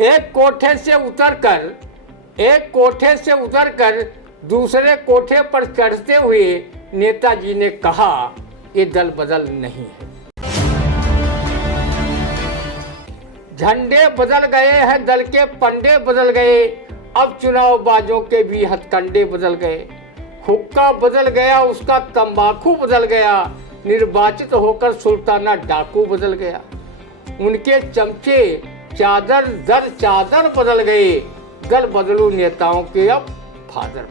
एक कोठे से उतरकर दूसरे कोठे पर चढ़ते हुए नेताजी ने कहा, ये दल बदल नहीं है। झंडे बदल गए हैं, दल के पंडे बदल गए, अब चुनावबाजों के भी हथकंडे बदल गए। हुक्का बदल गया, उसका तंबाकू बदल गया, निर्वाचित होकर सुल्ताना डाकू बदल गया। उनके चमचे चादर दर चादर बदल गए, दल बदलू नेताओं के अब फादर।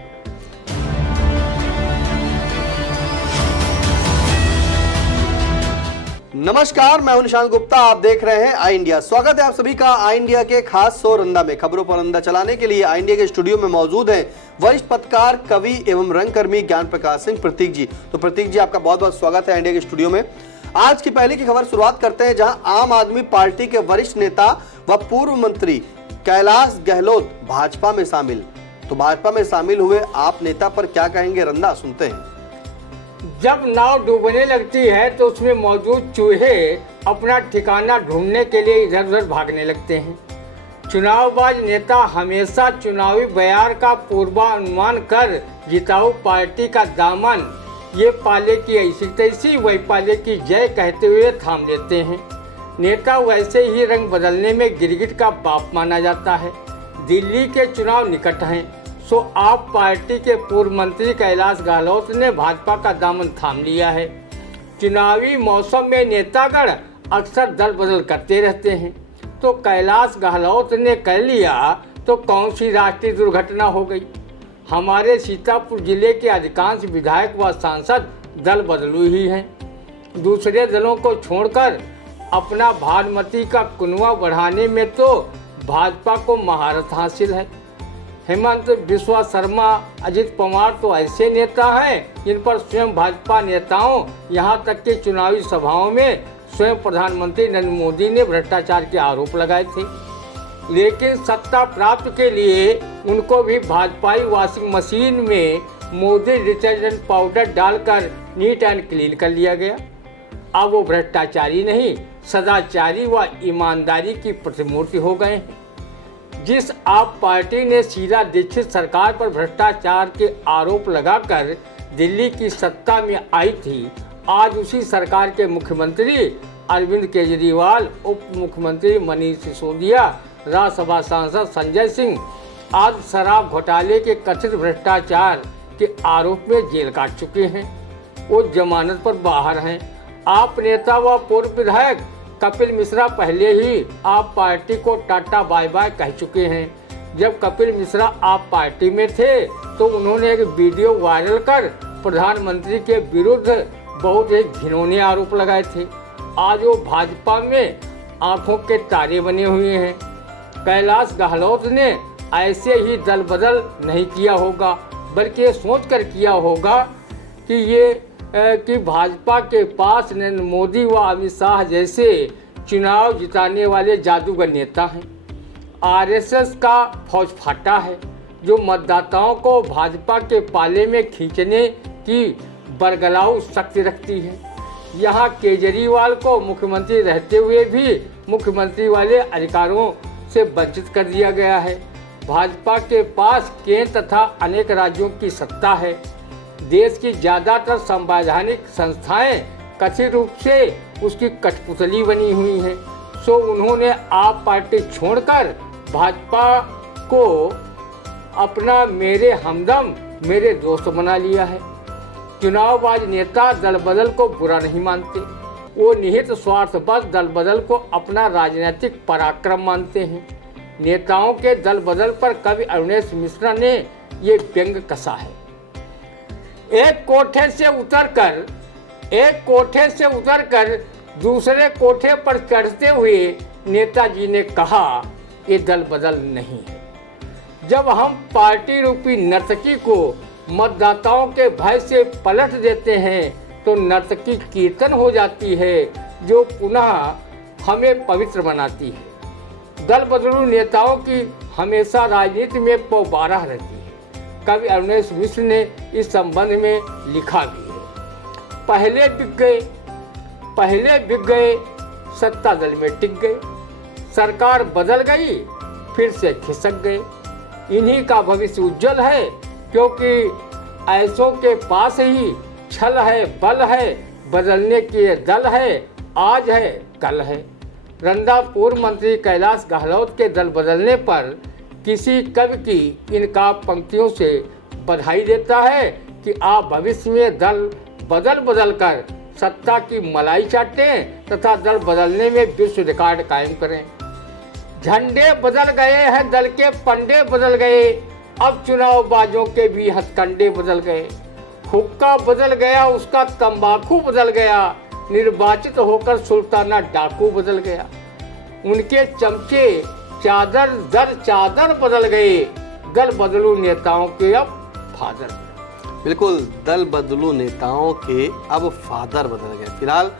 नमस्कार, मैं हूं निशांत गुप्ता। आप देख रहे हैं आई इंडिया। स्वागत है आप सभी का आई इंडिया के खास शो रंदा में। खबरों पर रंदा चलाने के लिए आई इंडिया के स्टूडियो में मौजूद हैं वरिष्ठ पत्रकार, कवि एवं रंगकर्मी ज्ञान प्रकाश सिंह प्रतीक जी। तो प्रतीक जी, आपका बहुत बहुत स्वागत है इंडिया के स्टूडियो में। आज की पहले की खबर शुरुआत करते हैं, जहां आम आदमी पार्टी के वरिष्ठ नेता व पूर्व मंत्री कैलाश गहलोत भाजपा में शामिल। तो भाजपा में शामिल हुए आप नेता पर क्या कहेंगे, रंदा सुनते हैं। जब नाव डूबने लगती है तो उसमें मौजूद चूहे अपना ठिकाना ढूंढने के लिए इधर उधर भागने लगते हैं। चुनावबाज नेता हमेशा चुनावी बयार का पूर्वानुमान कर जिताऊ पार्टी का दामन ये पाले की ऐसी तैसी वही पाले की जय कहते हुए थाम लेते हैं। नेता वैसे ही रंग बदलने में गिरगिट का बाप माना जाता है। दिल्ली के चुनाव निकट हैं, सो आप पार्टी के पूर्व मंत्री कैलाश गहलोत ने भाजपा का दामन थाम लिया है। चुनावी मौसम में नेतागण अक्सर दल बदल करते रहते हैं, तो कैलाश गहलोत ने कर लिया तो कौन सी राष्ट्रीय दुर्घटना हो गई। हमारे सीतापुर जिले के अधिकांश विधायक व सांसद दल बदलू ही हैं। दूसरे दलों को छोड़कर अपना भानुमति का कुनवा बढ़ाने में तो भाजपा को महारत हासिल है। हेमंत बिस्वा शर्मा, अजित पवार तो ऐसे नेता हैं जिन पर स्वयं भाजपा नेताओं यहाँ तक कि चुनावी सभाओं में स्वयं प्रधानमंत्री नरेंद्र मोदी ने भ्रष्टाचार के आरोप लगाए थे। लेकिन सत्ता प्राप्त के लिए उनको भी भाजपाई वॉशिंग मशीन में मोदी डिटर्जेंट पाउडर डालकर नीट एंड क्लीन कर लिया गया। अब वो भ्रष्टाचारी नहीं, सदाचारी व ईमानदारी की प्रतिमूर्ति हो गए हैं। जिस आप पार्टी ने शीला दीक्षित सरकार पर भ्रष्टाचार के आरोप लगाकर दिल्ली की सत्ता में आई थी, आज उसी सरकार के मुख्यमंत्री अरविंद केजरीवाल, उप मुख्यमंत्री मनीष सिसोदिया, राज्यसभा सांसद संजय सिंह आज शराब घोटाले के कथित भ्रष्टाचार के आरोप में जेल काट चुके हैं। वो जमानत पर बाहर हैं। आप नेता व पूर्व विधायक कपिल मिश्रा पहले ही आप पार्टी को टाटा बाय बाय कह चुके हैं। जब कपिल मिश्रा आप पार्टी में थे तो उन्होंने एक वीडियो वायरल कर प्रधानमंत्री के विरुद्ध बहुत एक घिनौने आरोप लगाए थे। आज वो भाजपा में आंखों के तारे बने हुए हैं। कैलाश गहलोत ने ऐसे ही दल बदल नहीं किया होगा, बल्कि ये सोच कर किया होगा कि भाजपा के पास नरेंद्र मोदी व अमित शाह जैसे चुनाव जिताने वाले जादूगर नेता हैं। आरएसएस का फौज फाटा है जो मतदाताओं को भाजपा के पाले में खींचने की बरगलाऊ शक्ति रखती है। यहाँ केजरीवाल को मुख्यमंत्री रहते हुए भी मुख्यमंत्री वाले अधिकारों से वंचित कर दिया गया है। भाजपा के पास केंद्र तथा अनेक राज्यों की सत्ता है। देश की ज़्यादातर संवैधानिक संस्थाएं कथित रूप से उसकी कठपुतली बनी हुई हैं। सो उन्होंने आप पार्टी छोड़कर भाजपा को अपना मेरे हमदम, मेरे दोस्त बना लिया है। चुनावबाज नेता दल बदल को बुरा नहीं मानते, वो निहित स्वार्थबद्ध दल बदल को अपना राजनीतिक पराक्रम मानते हैं। नेताओं के दल बदल पर कवि अरुणेश मिश्रा ने ये व्यंग कसा है। एक कोठे से उतरकर दूसरे कोठे पर चढ़ते हुए नेताजी ने कहा, ये दल बदल नहीं है। जब हम पार्टी रूपी नर्तकी को मतदाताओं के भय से पलट देते हैं तो नर्तकी कीर्तन हो जाती है, जो पुनः हमें पवित्र बनाती है। दल बदलू नेताओं की हमेशा राजनीति में पौबारह रहती है। कवि अरुणेश मिश्र ने इस संबंध में लिखा भी है। पहले बिक गए, सत्ता दल में टिक गए। सरकार बदल गई फिर से खिसक गए। इन्हीं का भविष्य उज्जवल है, क्योंकि ऐसों के पास ही छल है, बल है, बदलने के दल है, आज है कल है। रंदा पूर्व मंत्री कैलाश गहलोत के दल बदलने पर किसी कवि की इन काव्य पंक्तियों से बधाई देता है कि आप भविष्य में दल बदल कर सत्ता की मलाई चाटें तथा दल बदलने में विश्व रिकॉर्ड कायम करें। झंडे बदल गए हैं, दल के पंडे बदल गए, अब चुनाव बाजों के भी हथकंडे बदल गए। हुक्का बदल गया, उसका तंबाकू बदल गया, निर्वाचित होकर सुल्ताना डाकू बदल गया। उनके चमचे चादर दर चादर बदल गए, दल बदलू नेताओं के अब फादर। बिल्कुल, दल बदलू नेताओं के अब फादर बदल गए। फिलहाल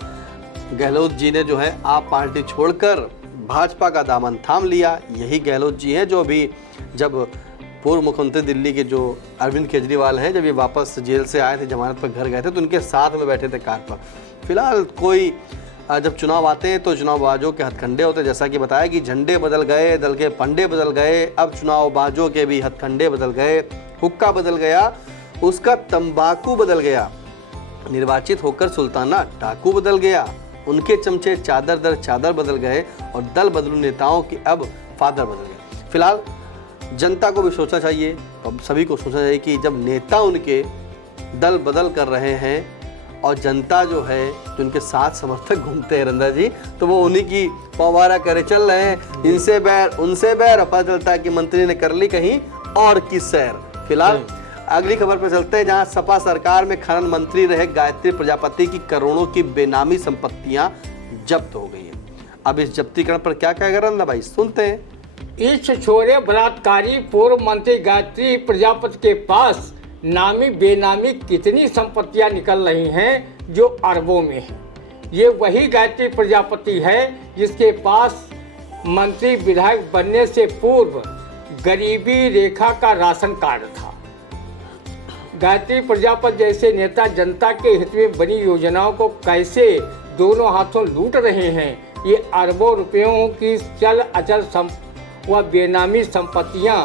गहलोत जी ने जो है आप पार्टी छोड़कर भाजपा का दामन थाम लिया। यही गहलोत जी हैं जो अभी जब पूर्व मुख्यमंत्री दिल्ली के जो अरविंद केजरीवाल हैं, जब ये वापस जेल से आए थे, जमानत पर घर गए थे, तो उनके साथ में बैठे थे कार पर। फिलहाल कोई जब चुनाव आते हैं तो चुनावबाजों के हथकंडे होते हैं, जैसा कि बताया कि झंडे बदल गए, दल के पंडे बदल गए, अब चुनावबाजों के भी हथकंडे बदल गए, हुक्का बदल गया, उसका तंबाकू बदल गया, निर्वाचित होकर सुल्ताना डाकू बदल गया, उनके चमचे चादर दर चादर बदल गए और दल बदलू नेताओं के अब फादर बदल गए। फिलहाल जनता को भी सोचना चाहिए, अब सभी को सोचना चाहिए कि जब नेता उनके दल बदल कर रहे हैं और जनता जो है जो उनके साथ समर्थक घूमते हैं रंदा जी, तो वो उन्हीं की पवारा करे चल रहे हैं, इनसे बैर उनसे बैर, पता चलता है कि मंत्री ने कर ली कहीं और की सैर। फिलहाल अगली खबर पर चलते हैं, जहां सपा सरकार में खनन मंत्री रहे गायत्री प्रजापति की करोड़ों की बेनामी संपत्तियां जब्त हो गई हैं। अब इस जब्तीकरण पर क्या कहेगा रंदा भाई, सुनते हैं। इस छोरे बलात्कारी पूर्व मंत्री गायत्री प्रजापति के पास नामी बेनामी कितनी संपत्तियां निकल रही हैं जो अरबों में है। ये वही गायत्री प्रजापति है जिसके पास मंत्री विधायक बनने से पूर्व गरीबी रेखा का राशन कार्ड था। गायत्री प्रजापति जैसे नेता जनता के हित में बनी योजनाओं को कैसे दोनों हाथों लूट रहे हैं, ये अरबों रुपयों की चल अचल व बेनामी संपत्तियां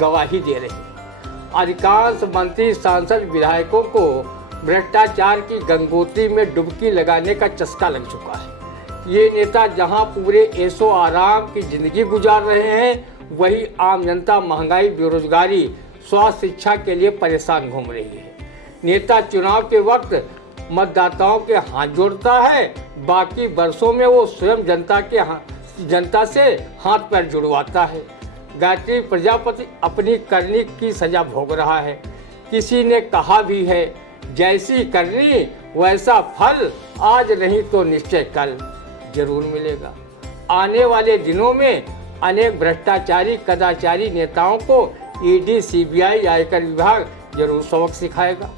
गवाही दे रही हैं। अधिकांश मंत्री सांसद विधायकों को भ्रष्टाचार की गंगोत्री में डुबकी लगाने का चस्का लग चुका है। ये नेता जहां पूरे ऐशो आराम की जिंदगी गुजार रहे हैं, वही आम जनता महंगाई, बेरोजगारी, स्वास्थ्य, शिक्षा के लिए परेशान घूम रही है। नेता चुनाव के वक्त मतदाताओं के हाथ जोड़ता है, बाकी वर्षों में वो स्वयं जनता से हाथ पैर जुड़वाता है। गायत्री प्रजापति अपनी करनी की सजा भोग रहा है। किसी ने कहा भी है, जैसी करनी वैसा फल, आज नहीं तो निश्चय कल जरूर मिलेगा। आने वाले दिनों में अनेक भ्रष्टाचारी कदाचारी नेताओं को ईडी, सीबीआई, आयकर विभाग जरूर सबक सिखाएगा।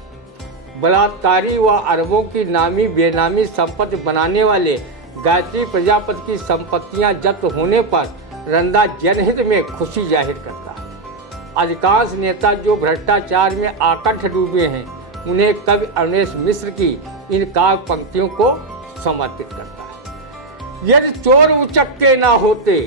बलात्कारी व अरबों की नामी बेनामी संपत्ति बनाने वाले गायत्री प्रजापति की संपत्तियां जब्त होने पर रंदा जनहित में खुशी जाहिर करता है। अधिकांश नेता जो भ्रष्टाचार में आकंठ डूबे हैं, उन्हें कवि अवनीश मिश्र की इन काव्य पंक्तियों को समर्पित करता है। यदि चोर उचक्के ना होते,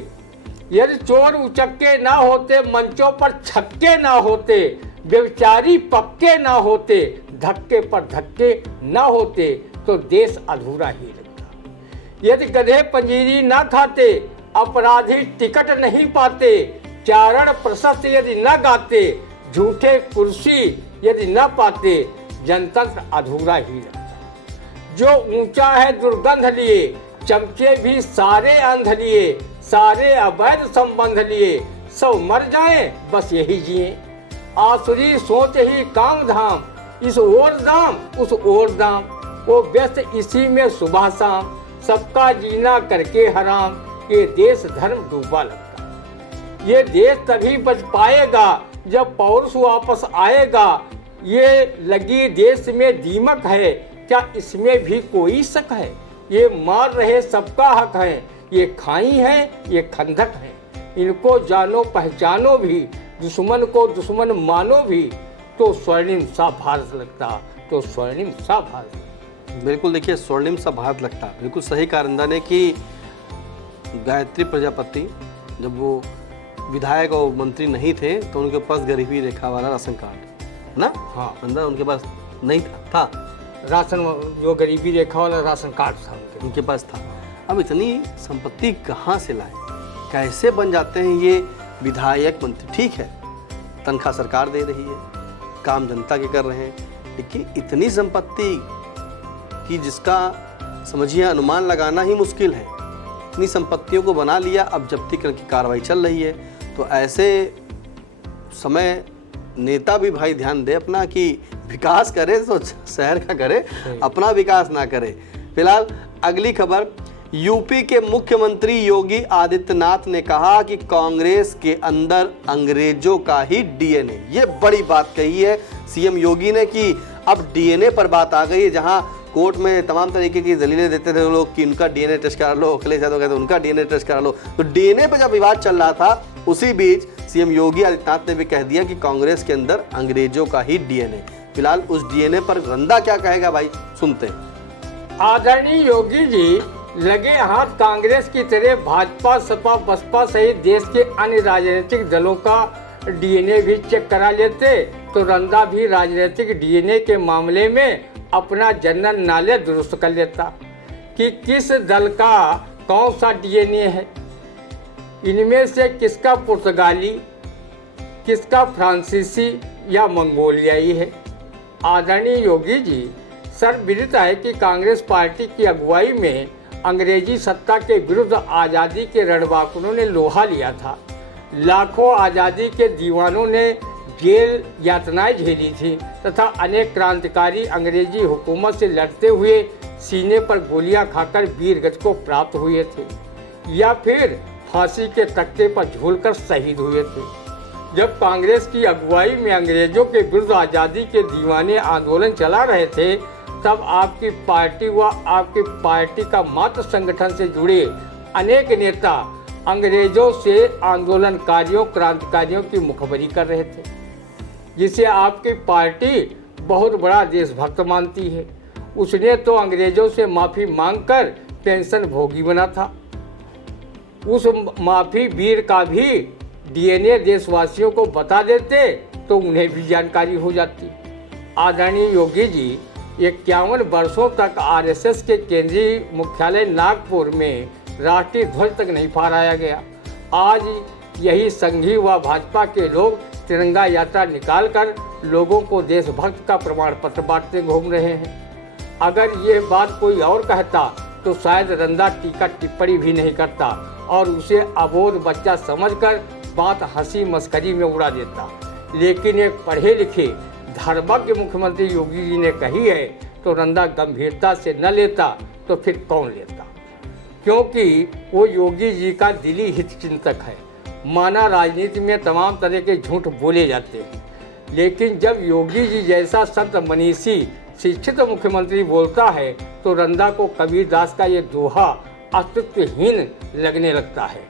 यदि चोर उचक्के ना होते, मंचों पर छक्के ना होते, व्यभिचारी पक्के ना होते, धक्के पर धक्के ना होते, तो देश अधूरा ही लगता। यदि गधे पंजीरी ना खाते, अपराधी टिकट नहीं पाते, चारण प्रशस्ति यदि न गाते, झूठे कुर्सी यदि न पाते, जनतंत्र अधूरा ही लगता। जो ऊंचा है दुर्गंध लिए, चमचे भी सारे अंध लिए, सारे अवैध संबंध लिए, सब मर जाएं बस यही जिए। आसुरी सोच ही काम धाम, इस ओर दाम उस ओर दाम, वो व्यस्त इसी में सुबह शाम, सबका जीना करके हराम, ये देश धर्म डूबा लगता। ये देश तभी बच पाएगा जब पौरुष वापस आएगा। ये लगी देश में दीमक है, क्या इसमें भी कोई शक है। ये मार रहे सबका हक है, ये खाई है ये खंदक है। इनको जानो पहचानो भी, दुश्मन को दुश्मन मानो भी, तो स्वर्णिम सा भारत लगता, तो स्वर्णिम सा भारत। बिल्कुल, देखिए स्वर्णिम सा भारत लगता, बिल्कुल सही कहा रंदा ने कि गायत्री प्रजापति जब वो विधायक और मंत्री नहीं थे तो उनके पास गरीबी रेखा वाला राशन कार्ड है ना, हाँ, मतलब उनके पास नहीं था, राशन जो गरीबी रेखा वाला राशन कार्ड था उनके पास था। अब इतनी संपत्ति कहाँ से लाए, कैसे बन जाते हैं ये विधायक मंत्री? ठीक है, तनख्वाह सरकार दे रही है, काम जनता के कर रहे हैं, लेकिन इतनी संपत्ति कि जिसका समझिए अनुमान लगाना ही मुश्किल है, इतनी संपत्तियों को बना लिया। अब जब्ती की कार्रवाई चल रही है, तो ऐसे समय नेता भी भाई ध्यान दे अपना कि विकास करे तो शहर का करे, अपना विकास ना करे। फिलहाल अगली खबर, यूपी के मुख्यमंत्री योगी आदित्यनाथ ने कहा कि कांग्रेस के अंदर अंग्रेजों का ही डीएनए। ये बड़ी बात कही है सीएम योगी ने कि अब डीएनए पर बात आ गई है। जहां कोर्ट में तमाम तरीके की दलीलें देते थे लोग कि उनका डीएनए टेस्ट करा लो, अखिलेश यादव कहते उनका डीएनए टेस्ट करा लो, तो डीएनए पे जब विवाद चल रहा था उसी बीच सीएम योगी आदित्यनाथ ने भी कह दिया कि कांग्रेस के अंदर अंग्रेजों का ही डीएनए। फिलहाल उस डीएनए पर रंदा क्या कहेगा भाई, सुनते हैं। आदरणीय योगी जी लगे हाथ कांग्रेस की तरह भाजपा, सपा, बसपा सहित देश के अन्य राजनीतिक दलों का डीएनए भी चेक करा लेते तो रंदा भी राजनीतिक डीएनए के मामले में अपना जनरल नॉलेज दुरुस्त कर लेता कि किस दल का कौन सा डीएनए है, इनमें से किसका पुर्तगाली, किसका फ्रांसीसी या मंगोलियाई है। आदरणीय योगी जी, सर्वविदित है कि कांग्रेस पार्टी की अगुवाई में अंग्रेजी सत्ता के विरुद्ध आज़ादी के रणबांकुरों ने लोहा लिया था। लाखों आज़ादी के दीवानों ने जेल यातनाएं झेली थी तथा अनेक क्रांतिकारी अंग्रेजी हुकूमत से लड़ते हुए सीने पर गोलियां खाकर वीर गति को प्राप्त हुए थे या फिर फांसी के तख्ते पर झूलकर शहीद हुए थे। जब कांग्रेस की अगुवाई में अंग्रेजों के विरुद्ध आज़ादी के दीवाने आंदोलन चला रहे थे, तब आपकी पार्टी व आपकी पार्टी का मातृ संगठन से जुड़े अनेक नेता अंग्रेजों से आंदोलनकारियों, क्रांतिकारियों की मुखबरी कर रहे थे, जिसे आपकी पार्टी बहुत बड़ा देशभक्त मानती है। उसने तो अंग्रेजों से माफ़ी मांगकर पेंशन भोगी बना था। उस माफ़ी वीर का भी डीएनए देशवासियों को बता देते तो उन्हें भी जानकारी हो जाती। आदरणीय योगी जी, 51 वर्षों तक आरएसएस के केंद्रीय मुख्यालय नागपुर में राष्ट्रीय ध्वज तक नहीं फहराया गया। आज यही संघी व भाजपा के लोग तिरंगा यात्रा निकालकर लोगों को देशभक्त का प्रमाण पत्र बांटते घूम रहे हैं। अगर ये बात कोई और कहता तो शायद रंदा टीका टिप्पणी भी नहीं करता और उसे अबोध बच्चा समझकर बात हंसी मस्करी में उड़ा देता। लेकिन एक पढ़े लिखे धर्मज्ञ मुख्यमंत्री योगी जी ने कही है तो रंदा गंभीरता से न लेता तो फिर कौन लेता, क्योंकि वो योगी जी का दिली हित चिंतक है। माना राजनीति में तमाम तरह के झूठ बोले जाते हैं, लेकिन जब योगी जी जैसा संत मनीषी शिक्षित मुख्यमंत्री बोलता है तो रंदा को कबीरदास का ये दोहा अस्तित्वहीन लगने लगता है।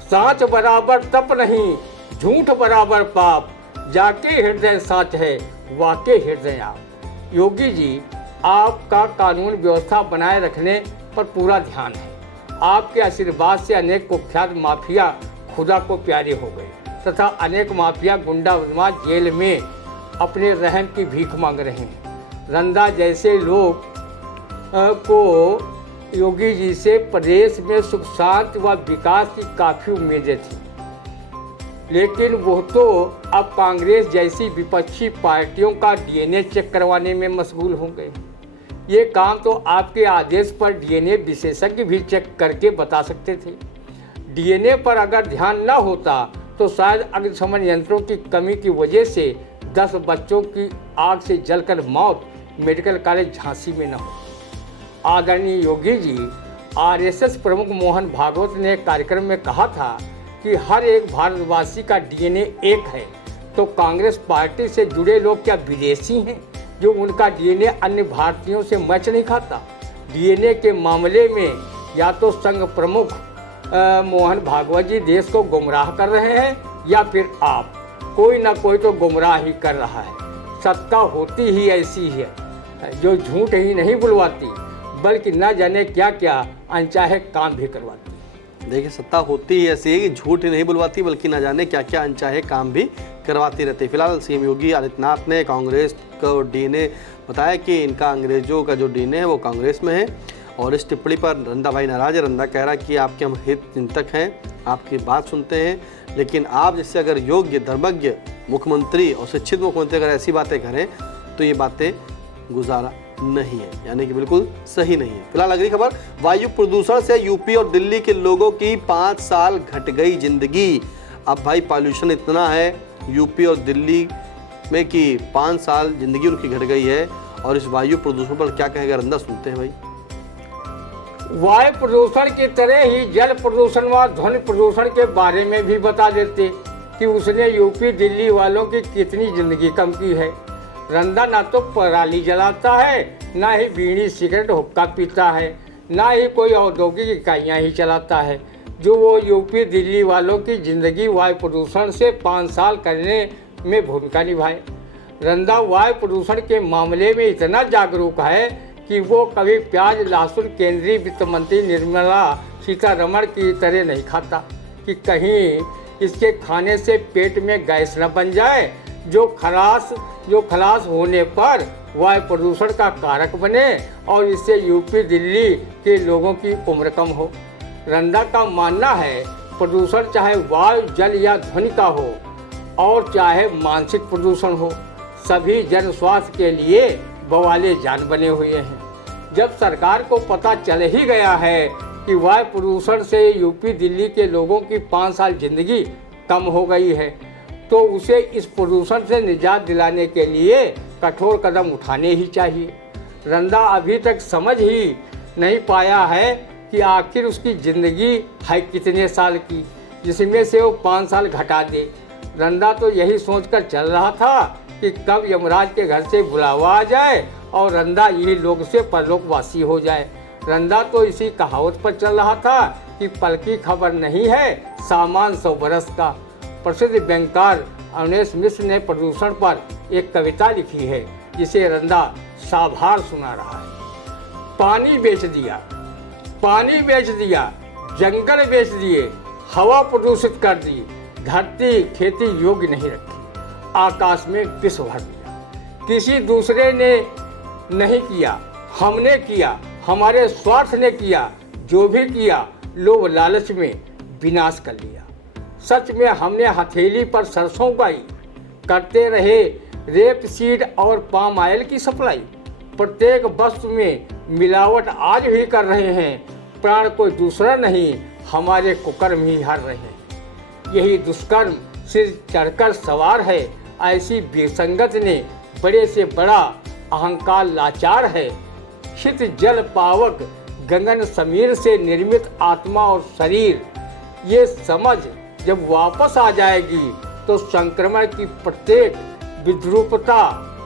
साच बराबर तप नहीं, झूठ बराबर पाप, जाके हृदय साच है, वाके हृदय आप। योगी जी, आपका कानून व्यवस्था बनाए रखने पर पूरा ध्यान है। आपके आशीर्वाद से अनेक कुख्यात माफिया खुदा को प्यारे हो गए तथा अनेक माफिया गुंडा बदमाश जेल में अपने रहम की भीख मांग रहे हैं। रंदा जैसे लोग को योगी जी से प्रदेश में सुख शांति व विकास की काफ़ी उम्मीदें थी, लेकिन वो तो अब कांग्रेस जैसी विपक्षी पार्टियों का डीएनए चेक करवाने में मशगूल हो गए। ये काम तो आपके आदेश पर डीएनए विशेषज्ञ भी चेक करके बता सकते थे। डीएनए पर अगर ध्यान न होता तो शायद अग्निशमन यंत्रों की कमी की वजह से 10 बच्चों की आग से जलकर मौत मेडिकल कॉलेज झांसी में न हो। आदरणीय योगी जी, आरएसएस प्रमुख मोहन भागवत ने एक कार्यक्रम में कहा था कि हर एक भारतवासी का डीएनए एक है, तो कांग्रेस पार्टी से जुड़े लोग क्या विदेशी हैं जो उनका डीएनए अन्य भारतीयों से मैच नहीं खाता? डीएनए के मामले में या तो संघ प्रमुख मोहन भागवत जी देश को गुमराह कर रहे हैं या फिर आप, कोई ना कोई तो गुमराह ही कर रहा है। सत्ता होती ही ऐसी है जो झूठ ही नहीं बुलवाती बल्कि न जाने क्या क्या अनचाहे काम भी करवाती। देखिए, सत्ता होती ही ऐसी है कि झूठ ही नहीं बुलवाती बल्कि ना जाने क्या क्या अनचाहे काम भी करवाती रहती। फिलहाल सीएम योगी आदित्यनाथ ने कांग्रेस को डीएनए बताया कि इनका अंग्रेजों का जो डीएनए है वो कांग्रेस में है, और इस टिप्पणी पर रंदा भाई नाराज है। रंदा कह रहा है कि आपके हम हित चिंतक हैं, आपकी बात सुनते हैं, लेकिन आप जैसे अगर योग्य धर्मज्ञ मुख्यमंत्री और शिक्षित मुख्यमंत्री अगर ऐसी बातें करें तो ये बातें गुजारा नहीं है, यानी कि बिल्कुल सही नहीं है। फिलहाल अगली खबर, वायु प्रदूषण से यूपी और दिल्ली के लोगों की 5 साल घट गई जिंदगी। अब भाई पॉल्यूशन इतना है यूपी और दिल्ली में कि 5 साल जिंदगी उनकी घट गई है, और इस वायु प्रदूषण पर क्या कहेगा रंदा, सुनते हैं भाई। वायु प्रदूषण की तरह ही जल प्रदूषण व ध्वनि प्रदूषण के बारे में भी बता देते कि उसने यूपी दिल्ली वालों की कितनी जिंदगी कम की है। रंदा ना तो पराली जलाता है, ना ही बीड़ी सिगरेट हुक्का पीता है, ना ही कोई औद्योगिक इकाइयाँ ही चलाता है। जो वो यूपी दिल्ली वालों की जिंदगी वायु प्रदूषण से 5 साल करने में भूमिका निभाए। रंदा वायु प्रदूषण के मामले में इतना जागरूक है कि वो कभी प्याज लहसुन केंद्रीय वित्त मंत्री निर्मला सीतारमण की तरह नहीं खाता कि कहीं इसके खाने से पेट में गैस न बन जाए जो खलास होने पर वायु प्रदूषण का कारक बने और इससे यूपी दिल्ली के लोगों की उम्र कम हो। रंदा का मानना है प्रदूषण चाहे वायु जल या ध्वनि का हो और चाहे मानसिक प्रदूषण हो, सभी जन स्वास्थ्य के लिए बवाले जान बने हुए हैं। जब सरकार को पता चल ही गया है कि वायु प्रदूषण से यूपी दिल्ली के लोगों की 5 साल जिंदगी कम हो गई है, तो उसे इस प्रदूषण से निजात दिलाने के लिए कठोर कदम उठाने ही चाहिए। रंदा अभी तक समझ ही नहीं पाया है कि आखिर उसकी ज़िंदगी है कितने साल की, जिसमें से वो 5 साल घटा दे। रंदा तो यही सोचकर चल रहा था कि कब यमराज के घर से बुलावा आ जाए और रंदा यही लोक से परलोकवासी हो जाए। रंदा तो इसी कहावत पर चल रहा था कि पल की खबर नहीं है सामान 100 बरस का। प्रसिद्ध व्यंगकार अवनेश मिश्र ने प्रदूषण पर एक कविता लिखी है जिसे रंदा साभार सुना रहा है। पानी बेच दिया, जंगल बेच दिए, हवा प्रदूषित कर दी, धरती खेती योग्य नहीं रखी, आकाश में विष भर दिया। किसी दूसरे ने नहीं किया, हमने किया, हमारे स्वार्थ ने किया, जो भी किया लोभ लालच में विनाश कर लिया। सच में हमने हथेली पर सरसों उगाई, करते रहे रेप सीड और पाम ऑयल की सप्लाई। प्रत्येक वस्तु में मिलावट आज भी कर रहे हैं, प्राण कोई दूसरा नहीं, हमारे कुकर्म ही हार रहे हैं। यही दुष्कर्म सिर चढ़कर सवार है, ऐसी विसंगत ने बड़े से बड़ा अहंकार लाचार है। क्षित जल पावक गगन समीर से निर्मित आत्मा और शरीर, ये समझ जब वापस आ जाएगी तो संक्रमण की प्रत्येक विद्रूपता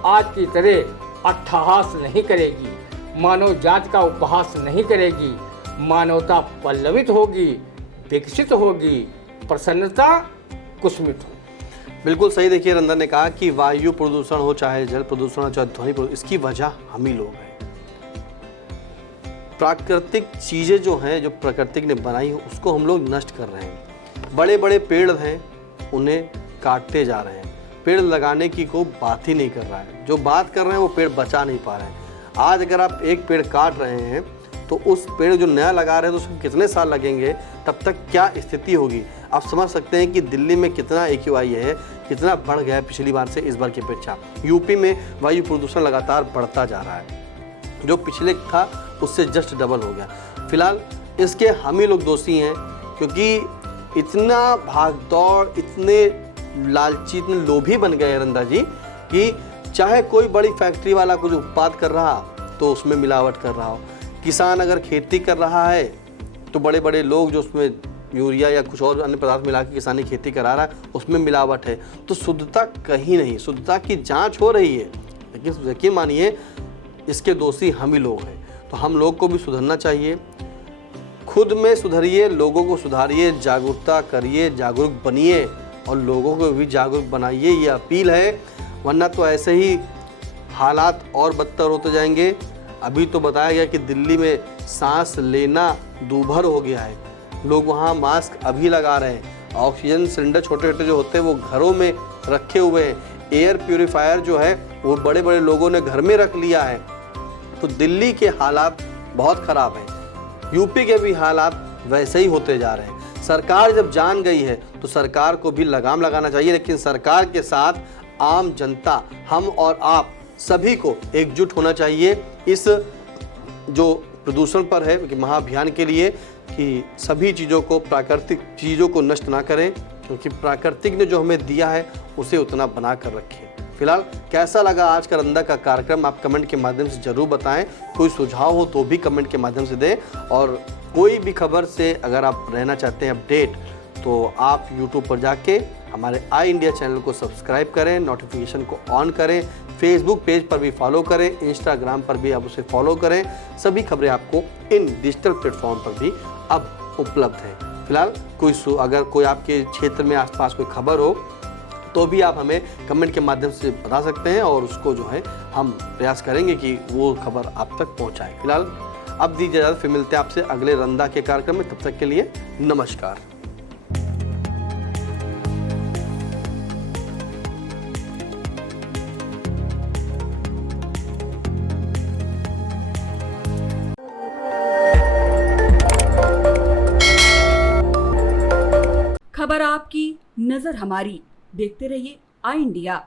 आज की तरह अट्टहास नहीं करेगी, मानव जात का उपहास नहीं करेगी। मानवता पल्लवित होगी, विकसित होगी, प्रसन्नता कुसुमित होगी। बिल्कुल सही। देखिए, रंदा ने कहा कि वायु प्रदूषण हो चाहे जल प्रदूषण हो चाहे ध्वनि प्रदूषण, इसकी वजह हम ही लोग हैं। प्राकृतिक चीज़ें जो हैं, जो प्रकृति ने बनाई है, उसको हम लोग नष्ट कर रहे हैं। बड़े बड़े पेड़ हैं, उन्हें काटते जा रहे हैं। पेड़ लगाने की कोई बात ही नहीं कर रहा है। जो बात कर रहे हैं वो पेड़ बचा नहीं पा रहे हैं। आज अगर आप एक पेड़ काट रहे हैं तो उस पेड़ जो नया लगा रहे हैं तो उसको कितने साल लगेंगे, तब तक क्या स्थिति होगी। आप समझ सकते हैं कि दिल्ली में कितना AQI है, कितना बढ़ गया है पिछली बार से इस बार की अपेक्षा। यूपी में वायु प्रदूषण लगातार बढ़ता जा रहा है, जो पिछले था उससे जस्ट डबल हो गया। फिलहाल इसके हम ही लोग दोषी हैं, क्योंकि इतना भागदौड़, इतने लालची, इतने लोभी बन गए रंदा जी कि चाहे कोई बड़ी फैक्ट्री वाला कुछ उत्पाद कर रहा तो उसमें मिलावट कर रहा हो, किसान अगर खेती कर रहा है तो बड़े बड़े लोग जो उसमें यूरिया या कुछ और अन्य पदार्थ मिला के किसानी खेती करा रहा है उसमें मिलावट है। तो शुद्धता कहीं नहीं, शुद्धता की जांच हो रही है, लेकिन यकीन मानिए इसके दोषी हम ही लोग हैं। तो हम लोग को भी सुधरना चाहिए, खुद में सुधरिए, लोगों को सुधारिए, जागरूकता करिए, जागरूक बनिए और लोगों को भी जागरूक बनाइए, ये अपील है। वरना तो ऐसे ही हालात और बदतर होते जाएंगे। अभी तो बताया गया कि दिल्ली में सांस लेना दूभर हो गया है। लोग वहाँ मास्क अभी लगा रहे हैं। ऑक्सीजन सिलेंडर छोटे छोटे जो होते हैं वो घरों में रखे हुए हैं। एयर प्यूरीफायर जो है वो बड़े बड़े लोगों ने घर में रख लिया है। तो दिल्ली के हालात बहुत ख़राब हैं, यूपी के भी हालात वैसे ही होते जा रहे हैं। सरकार जब जान गई है तो सरकार को भी लगाम लगाना चाहिए, लेकिन सरकार के साथ आम जनता, हम और आप सभी को एकजुट होना चाहिए इस जो प्रदूषण पर है कि महाअभियान के लिए, कि सभी चीज़ों को, प्राकृतिक चीज़ों को नष्ट ना करें, क्योंकि प्राकृतिक ने जो हमें दिया है उसे उतना बना कर रखें। फिलहाल कैसा लगा आज का रंदा का कार्यक्रम आप कमेंट के माध्यम से ज़रूर बताएं। कोई सुझाव हो तो भी कमेंट के माध्यम से दें, और कोई भी खबर से अगर आप रहना चाहते हैं अपडेट तो आप यूट्यूब पर जाके हमारे आई इंडिया चैनल को सब्सक्राइब करें, नोटिफिकेशन को ऑन करें, फेसबुक पेज पर भी फॉलो करें, इंस्टाग्राम पर भी आप उसे फॉलो करें। सभी खबरें आपको इन डिजिटल प्लेटफॉर्म पर भी अब उपलब्ध हैं। फिलहाल अगर कोई आपके क्षेत्र में आसपास कोई खबर हो तो भी आप हमें कमेंट के माध्यम से बता सकते हैं, और उसको जो है हम प्रयास करेंगे कि वो खबर आप तक पहुंचाएं। फिलहाल अब दीजिए इजाज़त, फिर मिलते हैं आपसे अगले रंदा के कार्यक्रम में। तब तक के लिए नमस्कार। खबर आपकी, नजर हमारी। देखते रहिए आई इंडिया।